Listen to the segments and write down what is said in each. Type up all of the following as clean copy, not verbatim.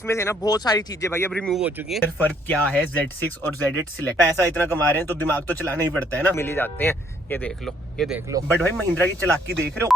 इसमें से ना बहुत सारी चीजें भाई अब रिमूव हो चुकी हैं। फर्क क्या है Z6 और Z8 सिलेक्ट? पैसा इतना कमा रहे हैं तो दिमाग तो चलाना ही पड़ता है ना। मिल ही जाते हैं, ये देख लो, ये देख लो। बट भाई महिंद्रा की चालाकी देख रहे हो।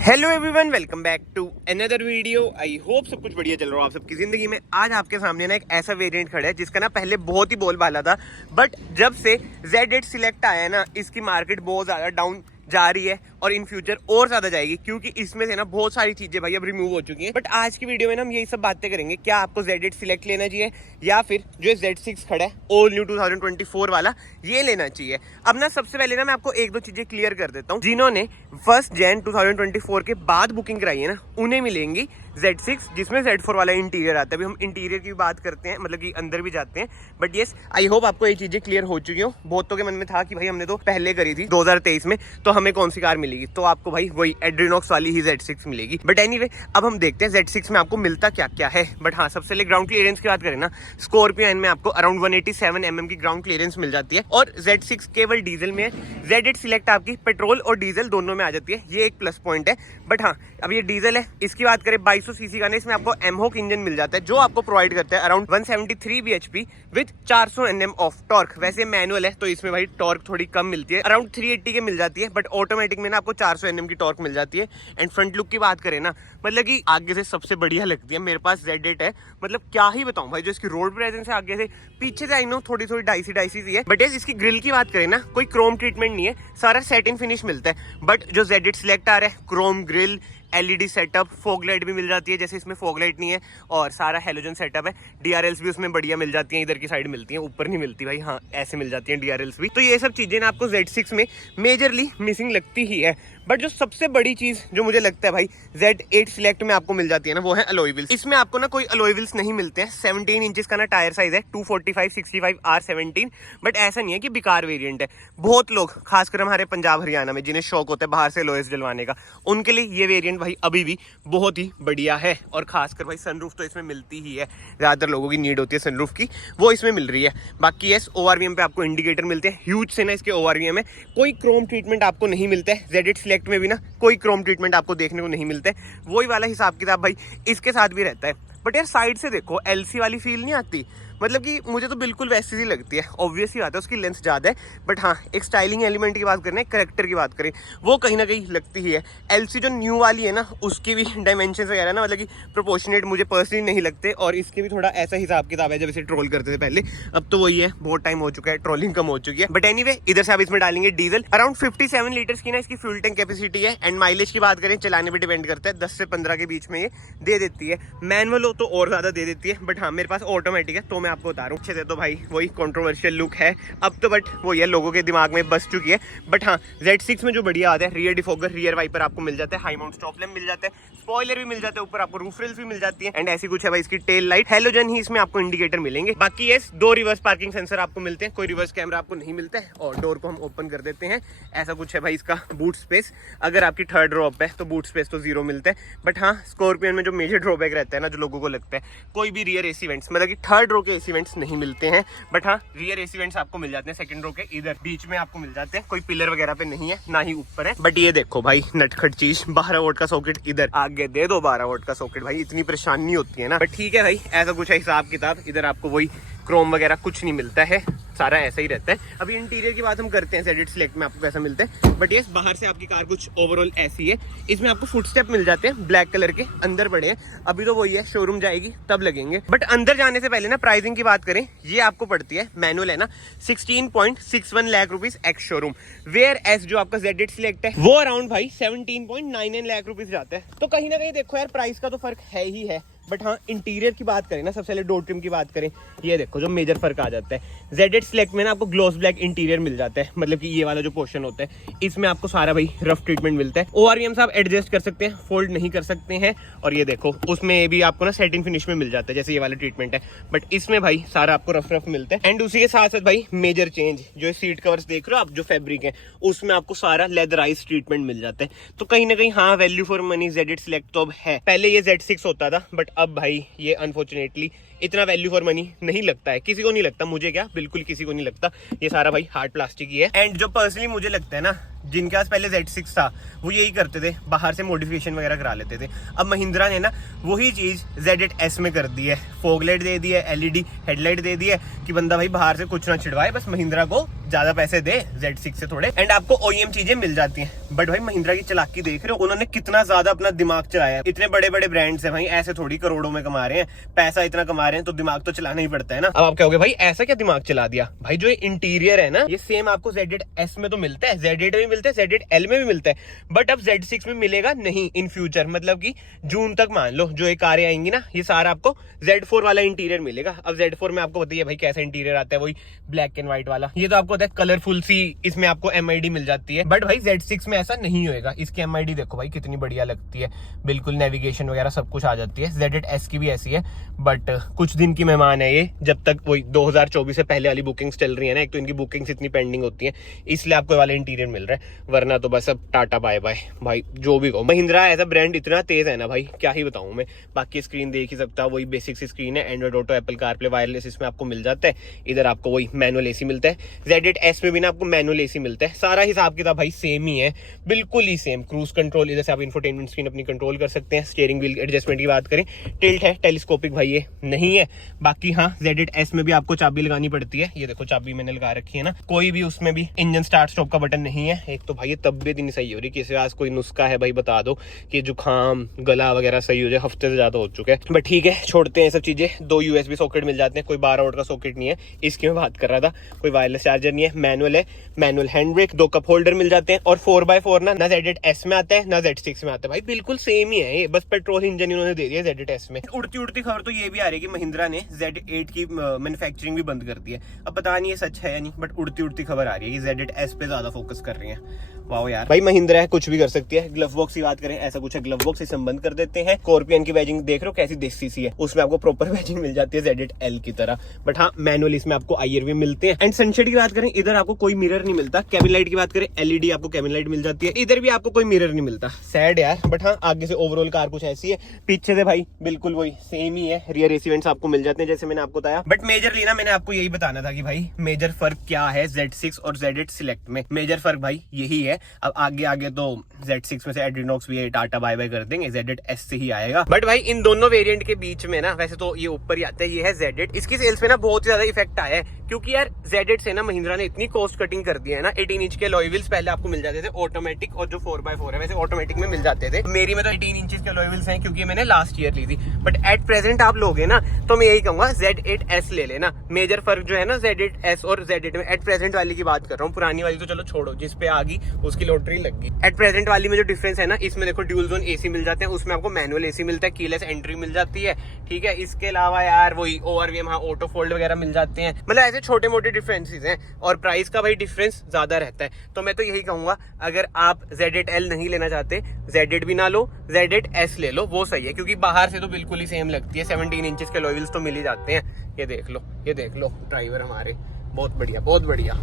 Hello everyone, welcome back to another video. I hope सब कुछ बढ़िया चल रहा हो आप सबकी जिंदगी में। आज आपके सामने ना एक ऐसा वेरिएंट खड़ा है जिसका ना पहले बहुत ही बोलबाला था, बट जब से Z8 सिलेक्ट आया है ना, इसकी मार्केट बहुत ज्यादा डाउन जा रही है और इन फ्यूचर और ज्यादा जाएगी, क्योंकि इसमें से ना बहुत सारी चीजें भाई अब रिमूव हो चुकी हैं। बट आज की वीडियो में ना हम यही सब बातें करेंगे, क्या आपको Z8 सिलेक्ट लेना चाहिए या फिर जो Z6 खड़ा है ऑल न्यू 2024 वाला, ये लेना चाहिए। अब ना सबसे पहले ना मैं आपको एक दो चीजें क्लियर कर देता हूँ। जिन्होंने 1 जनवरी 2024 के बाद बुकिंग कराई है ना, उन्हें मिलेंगी Z6 जिसमें Z4 वाला इंटीरियर आता है। अभी हम इंटीरियर की बात करते हैं, मतलब कि अंदर भी जाते हैं। बट येस, आई होप आपको ये चीजें क्लियर हो चुकी हो। बहुतों के मन में था कि भाई हमने तो पहले करी थी 2023 में, तो हमें कौन सी कार मिलेगी? तो आपको भाई वही एड्रीनॉक्स वाली ही Z6 मिलेगी। बट एनीवे, अब हम देखते हैं Z6 में आपको मिलता क्या क्या है। बट हाँ, सबसे पहले ग्राउंड क्लियरेंस की बात करें ना, स्कॉर्पियो में आपको अराउंड 187 mm की ग्राउंड क्लियरेंस मिल जाती है और Z6 केवल डीजल में है। Z8 सिलेक्ट आपकी पेट्रोल और डीजल दोनों में आ जाती है, ये एक प्लस पॉइंट है। बट हाँ, अब ये डीजल है, इसकी बात करें 2200 सीसी का ना, इसमें आपको एमहोक इंजन मिल जाता है जो आपको प्रोवाइड करता है around 173 bhp with 400 Nm of torque. वैसे मैनुअल है तो इसमें भाई टॉर्क थोड़ी कम मिलती है, अराउंड 380 के मिल जाती है, बट ऑटोमेटिक में ना आपको 400 Nm की टॉर्क मिल जाती है। एंड फ्रंट लुक की बात करें ना, मतलब कि आगे से सबसे बढ़िया लगती है। मेरे पास Z8 है, मतलब क्या ही बताऊं भाई, जो इसकी रोड प्रेजेंस है आगे से, पीछे से आई नो थोड़ी थोड़ी डाइसी सी है। बट इसकी ग्रिल की बात करें ना, कोई क्रोम ट्रीटमेंट नहीं है, सारा सेट इन फिनिश मिलता है। बट जो Z8 सिलेक्ट आ रहा है, Chrome grill, LED setup, fog light भी मिल जाती है, जैसे इसमें फॉग लाइट नहीं है, और सारा हेलोजन सेटअप है। DRLs भी उसमें बढ़िया मिल जाती हैं, इधर की साइड मिलती हैं, ऊपर नहीं मिलती भाई, हाँ ऐसे मिल जाती हैं DRLs भी। तो ये सब चीजें ना आपको Z6 में मेजरली मिसिंग लगती ही है। बट जो सबसे बड़ी चीज जो मुझे लगता है भाई Z8 सिलेक्ट में आपको मिल जाती है ना, वो है अलॉय व्हील्स। इसमें आपको ना कोई अलॉय व्हील्स नहीं मिलते हैं। 17 इंचेस का ना टायर साइज है, 245/65 R17। बट ऐसा नहीं है कि बेकार वेरिएंट है। बहुत लोग, खासकर हमारे पंजाब हरियाणा में, जिन्हें शौक होता है बाहर से अलॉयस डलवाने का, उनके लिए ये वेरिएंट भाई अभी भी बहुत ही बढ़िया है। और खासकर भाई सनरूफ तो इसमें मिलती ही है, ज्यादातर लोगों की नीड होती है सनरूफ की, वो इसमें मिल रही है। बाकी यस, ORVM पे आपको इंडिकेटर मिलते हैं ह्यूज से ना, इसके ORVM में कोई क्रोम ट्रीटमेंट आपको नहीं मिलता है। Z8 सिलेक्ट में भी ना कोई क्रोम ट्रीटमेंट आपको देखने को नहीं मिलता है, वही वाला हिसाब किताब भाई इसके साथ भी रहता है। बट यार साइड से देखो, LC वाली फील नहीं आती, मतलब कि मुझे तो बिल्कुल वैसी ही लगती है। ऑब्वियस ही बात है, उसकी लेंथ ज़्यादा है, बट हाँ एक स्टाइलिंग एलिमेंट की बात करें, करेक्टर की बात करें, वो कहीं ना कहीं लगती ही है। LC जो न्यू वाली है ना, उसकी भी डायमेंशन वगैरह ना, मतलब कि प्रोपोर्शनेट मुझे पर्सनली नहीं लगते, और इसके भी थोड़ा ऐसा हिसाब किताब है जब इसे ट्रोल करते थे पहले। अब तो वही है, बहुत टाइम हो चुका है, ट्रोलिंग कम हो चुकी है। बट एनीवे, इधर से आप इसमें डालेंगे डीजल। अराउंड 57 लीटर्स की ना इसकी फ्यूल टैंक कैपेसिटी है। एंड माइलेज की बात करें, चलाने पर डिपेंड करता है, 10 से 15 के बीच में ये दे देती है। मैनुअल हो तो और ज्यादा दे देती है, बट हाँ मेरे पास ऑटोमेटिक है तो मैं आपको बता रहा हूँ। अच्छे से तो भाई वही कंट्रोवर्शियल लुक है अब तो, बट वो ये लोगों के दिमाग में बस चुकी है। बट हाँ, Z6 में जो बढ़िया आता है, रियर डिफोगर, रियर वाइपर आपको मिल जाता है, हाई माउंट स्टॉप लैम्प मिल जाता है, स्पॉइलर भी मिल जाता है, ऊपर आपको रूफ रेल्स भी मिल जाती है। एंड ऐसी कुछ है भाई इसकी टेल लाइट, हेलोजन ही इसमें आपको इंडिकेटर मिलेंगे। बाकी यस, 2 रिवर्स पार्किंग सेंसर आपको मिलते हैं, कोई रिवर्स कैमरा आपको नहीं मिलता है। और डोर को हम ओपन कर देते हैं, ऐसा कुछ है भाई इसका बूट स्पेस। अगर आपकी थर्ड रो अप है तो बूट स्पेस तो 0 मिलता है। बट हाँ, स्कॉर्पियन में जो मेजर ड्रॉबैक रहता है ना, जो लोगों को लगता है, कोई भी रियर AC वेंट्स, मतलब कि थर्ड रो के AC वेंट्स नहीं मिलते हैं। बट हाँ, रियर AC वेंट्स आपको मिल जाते हैं सेकंड रो के, इधर बीच में आपको मिल जाते हैं, कोई पिलर वगैरह पे नहीं है, ना ही ऊपर है। बट ये देखो भाई नटखट चीज, 12 वोल्ट का सॉकेट, इधर आगे दे दो 12 वोल्ट का सॉकेट, भाई इतनी परेशानी होती है ना। बट ठीक है भाई, ऐसा कुछ है हिसाब किताब। इधर आपको वही क्रोम वगैरह कुछ नहीं मिलता है, सारा ऐसा ही रहता है। अभी इंटीरियर की बात हम करते हैं, Z8 सिलेक्ट में आपको कैसा मिलता है। बट ये बाहर से आपकी कार कुछ ओवरऑल ऐसी है। इसमें आपको फुटस्टेप मिल जाते हैं ब्लैक कलर के, अंदर बड़े हैं। अभी तो वही है, शोरूम जाएगी तब लगेंगे। बट अंदर जाने से पहले ना प्राइसिंग की बात करें, ये आपको पड़ती है, मैनुअल है ना, 16.61 lakh rupees ex showroom. Whereas जो आपका Z8 सिलेक्ट है वो अराउंड भाई 17.99 लाख रुपीज जाता है। तो कहीं ना कहीं देखो यार, प्राइस का तो फर्क है ही है। बट हाँ, इंटीरियर की बात करें ना, सबसे पहले डोर ट्रिम की बात करें, ये देखो जो मेजर फर्क आ जाता है। Z8 सिलेक्ट में ना आपको ग्लॉस ब्लैक इंटीरियर मिल जाता है, मतलब कि ये वाला जो पोर्शन होता है, इसमें आपको सारा भाई रफ ट्रीटमेंट मिलता है। ORVM आप एडजस्ट कर सकते हैं, फोल्ड नहीं कर सकते हैं। और ये देखो, उसमें भी आपको ना सेटिंग फिनिश में मिल जाता है, जैसे ये वाला ट्रीटमेंट है। बट इसमें भाई सारा आपको रफ रफ मिलता है। एंड उसी के साथ साथ भाई मेजर चेंज, जो सीट कवर्स देख रहे हो आप, जो फैब्रिक है, उसमें आपको सारा लेदराइज ट्रीटमेंट मिल जाता है। तो कहीं ना कहीं हाँ, value for money Z8 select तो अब है। पहले ये Z6 होता था, बट अब भाई ये अनफॉर्चुनेटली इतना वैल्यू फॉर मनी नहीं लगता है, किसी को नहीं लगता, मुझे क्या बिल्कुल किसी को नहीं लगता। ये सारा भाई हार्ड प्लास्टिक ही है। एंड जो पर्सनली मुझे लगता है ना, जिनके पास पहले Z6 था वो यही करते थे, बाहर से मॉडिफिकेशन वगैरह करा लेते थे। अब महिंद्रा ने ना वही चीज Z8S में कर दी है, फॉगलाइट दे दी है, LED हेडलाइट दे दी है कि बंदा भाई बाहर से कुछ ना छिड़वाए, बस महिंद्रा को ज्यादा पैसे दे Z6 से थोड़े, एंड आपको OEM चीजें मिल जाती हैं। बट भाई महिंद्रा की चालाकी देख रहे हो, उन्होंने कितना ज्यादा अपना दिमाग चलाया। इतने बड़े बड़े ब्रांड्स हैं भाई, ऐसे थोड़ी करोड़ों में कमा रहे हैं, पैसा इतना कमा रहे हैं तो दिमाग तो चलाना ही पड़ता है ना। अब आप कहोगे भाई ऐसा क्या दिमाग चला दिया? भाई जो इंटीरियर है ना, ये सेम आपको Z8S में तो मिलता है, Z8 में मिलता है, Z8L में भी मिलता है, बट अब Z6 में मिलेगा नहीं इन फ्यूचर। मतलब कि जून तक मान लो जो ये कारें आएंगी ना, ये सारा आपको Z4 वाला इंटीरियर मिलेगा। अब Z4 में आपको बताइए भाई कैसा इंटीरियर आता है, वही ब्लैक एंड व्हाइट वाला। ये तो आपको होता है कलरफुल सी, इसमें आपको MID मिल जाती है। बट भाई Z6 में ऐसा नहीं होएगा। इसकी MID देखो भाई कितनी बढ़िया लगती है, बिल्कुल नेविगेशन वगैरह सब कुछ आ जाती है। Z8S की भी ऐसी है, बट कुछ दिन की मेहमान है ये, जब तक वही 2024 से पहले वाली बुकिंग्स चल रही है ना, एक तो इनकी बुकिंग्स इतनी पेंडिंग होती है, इसलिए आपको वाला इंटीरियर मिल रहा है, वरना तो बस अब टाटा बाय बाय भाई। जो भी कहो, महिंद्रा एज अ ब्रांड इतना तेज है ना भाई, क्या ही बताऊं मैं। बाकी स्क्रीन देख ही सकता, वही बेसिक सी स्क्रीन है, Android auto, Apple CarPlay, wireless इसमें आपको मिल जाता है। इधर आपको वही मैनुअल AC मिलता है, Z8S में भी ना आपको मैनुअल AC मिलता है। सारा हिसाब किताब भाई सेम ही है, बिल्कुल ही सेम। क्रूज कंट्रोल, इधर से आप इंफोटेनमेंट स्क्रीन अपनी कंट्रोल कर सकते हैं। स्टीयरिंग व्हील एडजस्टमेंट की बात करें, टिल्ट है, टेलीस्कोपिक भाई ये नहीं है। बाकी हाँ, Z8S में भी आपको चाबी लगानी पड़ती है, ये देखो चाबी मैंने लगा रखी है ना। कोई भी उसमें भी इंजन स्टार्ट स्टॉप का बटन नहीं है। एक तो भाई ये तबीयत नहीं सही हो रही, किसी पास कोई नुस्खा है भाई बता दो कि जुकाम गला वगैरह सही हो जाए, हफ्ते से ज्यादा हो चुका है। बट ठीक है, छोड़ते हैं सब चीजें। 2 USB सॉकेट मिल जाते हैं, कोई 12 वोल्ट का सॉकेट नहीं है, इसकी मैं बात कर रहा था। कोई वायरलेस चार्जर नहीं है, मैनुअल है, manual hand brake, 2 cup holder मिल जाते हैं, और 4x4 ना Z8S में आता है ना Z6 में आता है भाई, बिल्कुल सेम ही है ये, बस पेट्रोल इंजन इन्होंने दे दिया Z8S में। उड़ती उड़ती खबर तो ये भी आ रही है कि महिंद्रा ने Z8 की मैन्युफैक्चरिंग भी बंद कर दी है। अब पता नहीं ये सच है या नहीं, बट उड़ती उड़ती खबर आ रही है कि Z8S पे ज्यादा फोकस कर रही है। वाओ यार, भाई महिंद्रा है, कुछ भी कर सकती है। ग्लव बॉक्स की बात करें, ऐसा कुछ है, ग्लव बॉक्स इसे हम बंद कर देते हैं। स्कॉर्पियन की बैजिंग देख रहे हो कैसी देसी सी है, उसमें आपको प्रॉपर बैजिंग मिल जाती है Z8L की तरह। बट हाँ, मैनुअल इसमें आपको IR मिलते हैं। एंड सनशेड की बात करें, इधर आपको कोई मिरर नहीं मिलता। कैबिन लाइट की बात करें, LED आपको कैबिन लाइट मिल जाती है, इधर भी आपको कोई मिरर नहीं मिलता। सैड यार, बट हाँ आगे से ओवरऑल कार कुछ ऐसी है। पीछे से भाई बिल्कुल वही सेम ही है, रियर AC वेंट्स आपको मिल जाते हैं जैसे मैंने आपको बताया। बट मेजरली ना मैंने आपको यही बताना था कि भाई मेजर फर्क क्या है Z6 और Z8 सिलेक्ट में। मेजर फर्क भाई यही है। अब आगे तो Z6 में से एड्रीनॉक्स भी टाटा बाय बाय कर देंगे, Z8S से ही आएगा। बट भाई इन दोनों वेरिएंट के बीच में ना, वैसे तो ये ऊपर ही आता है, ये है Z8। इसकी सेल्स में ना बहुत ज्यादा इफेक्ट आया है, क्योंकि यार Z8 से ना महिंद्रा ने इतनी कॉस्ट कटिंग कर दी है ना। 18 इंच के अलॉय व्हील्स पहले आपको मिल जाते थे ऑटोमेटिक, और जो 4x4 है वैसे ऑटोमेटिक में मिल जाते थे। मेरी में तो 18 इंच के अलॉय व्हील्स हैं, क्योंकि मैंने लास्ट ईयर ली थी। बट एट प्रेजेंट आप लोगे ना, तो मैं यही कहूंगा Z8S ले लेना। मेजर फर्क जो है ना Z8S और Z8 में, एट प्रेजेंट वाली की बात कर रहा हूँ, पुरानी वाली तो चलो छोड़ो, जिस पे आ गई उसकी लॉटरी लग गई। एट प्रेजेंट वाली में जो डिफरेंस है ना, इसमें देखो ड्यूल जोन AC मिल जाते हैं, उसमें आपको मैनुअल AC मिलता है, कीलेस एंट्री मिल जाती है। ठीक है, इसके अलावा यार वही ORVM, हाँ ऑटो फोल्ड वगैरह मिल जाते हैं। मतलब ऐसे छोटे मोटे डिफरेंसेस हैं, और प्राइस का भाई डिफरेंस ज्यादा रहता है। तो मैं तो यही कहूंगा, अगर आप Z8L नहीं लेना चाहते, Z8 भी ना लो, Z8S ले लो, वो सही है, क्योंकि बाहर से तो बिल्कुल ही सेम लगती है। 17 इंचेस के अलॉय व्हील्स तो मिल ही जाते हैं। ये देख लो, ये देख लो ड्राइवर हमारे, बहुत बढ़िया, बहुत बढ़िया,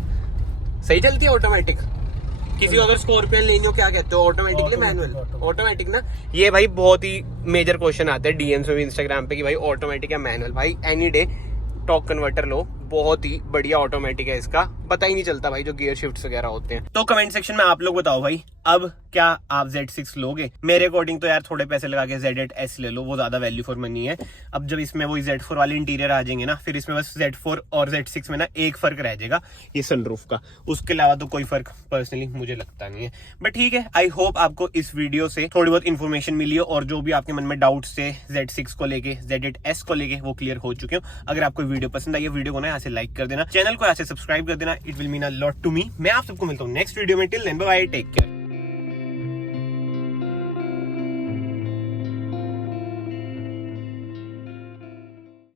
सही चलती है ऑटोमेटिक। किसी अगर स्कॉर्पियन लेनी हो, क्या कहते हो, ऑटोमेटिक ले मैनुअल? ऑटोमेटिक ना, ये भाई बहुत ही मेजर क्वेश्चन आता है DMs में भी, इंस्टाग्राम पे, कि भाई ऑटोमेटिक या मैनुअल। भाई एनी डे टॉर्क कन्वर्टर लो, बहुत ही बढ़िया ऑटोमेटिक है, इसका पता ही नहीं चलता भाई जो गियर शिफ्ट्स वगैरह होते हैं। तो कमेंट सेक्शन में आप लोग बताओ भाई, अब क्या आप Z6 लोगे? मेरे अकॉर्डिंग तो यार थोड़े पैसे लगा के Z8S ले लो, वो ज्यादा वैल्यू फॉर मनी है। अब जब इसमें वो Z4 वाले इंटीरियर आ जाएंगे ना, फिर इसमें बस Z4 और Z6 में ना एक फर्क रह जाएगा, ये सनरूफ का। उसके अलावा तो कोई फर्क पर्सनली मुझे लगता नहीं है। बट ठीक है, आई होप आपको इस वीडियो से थोड़ी बहुत इन्फॉर्मेशन मिली हो, और जो भी आपके मन में डाउट्स थे Z6 को लेके, Z8S को लेके, वो क्लियर हो चुके हो। अगर आपको वीडियो पसंद आई है, वीडियो को ना यहाँ से लाइक कर देना, चैनल को यहाँ से सब्सक्राइब कर देना, it will mean a lot to me. मैं आप सबको मिलता हूँ नेक्स्ट वीडियो में। Till then bye bye, take care.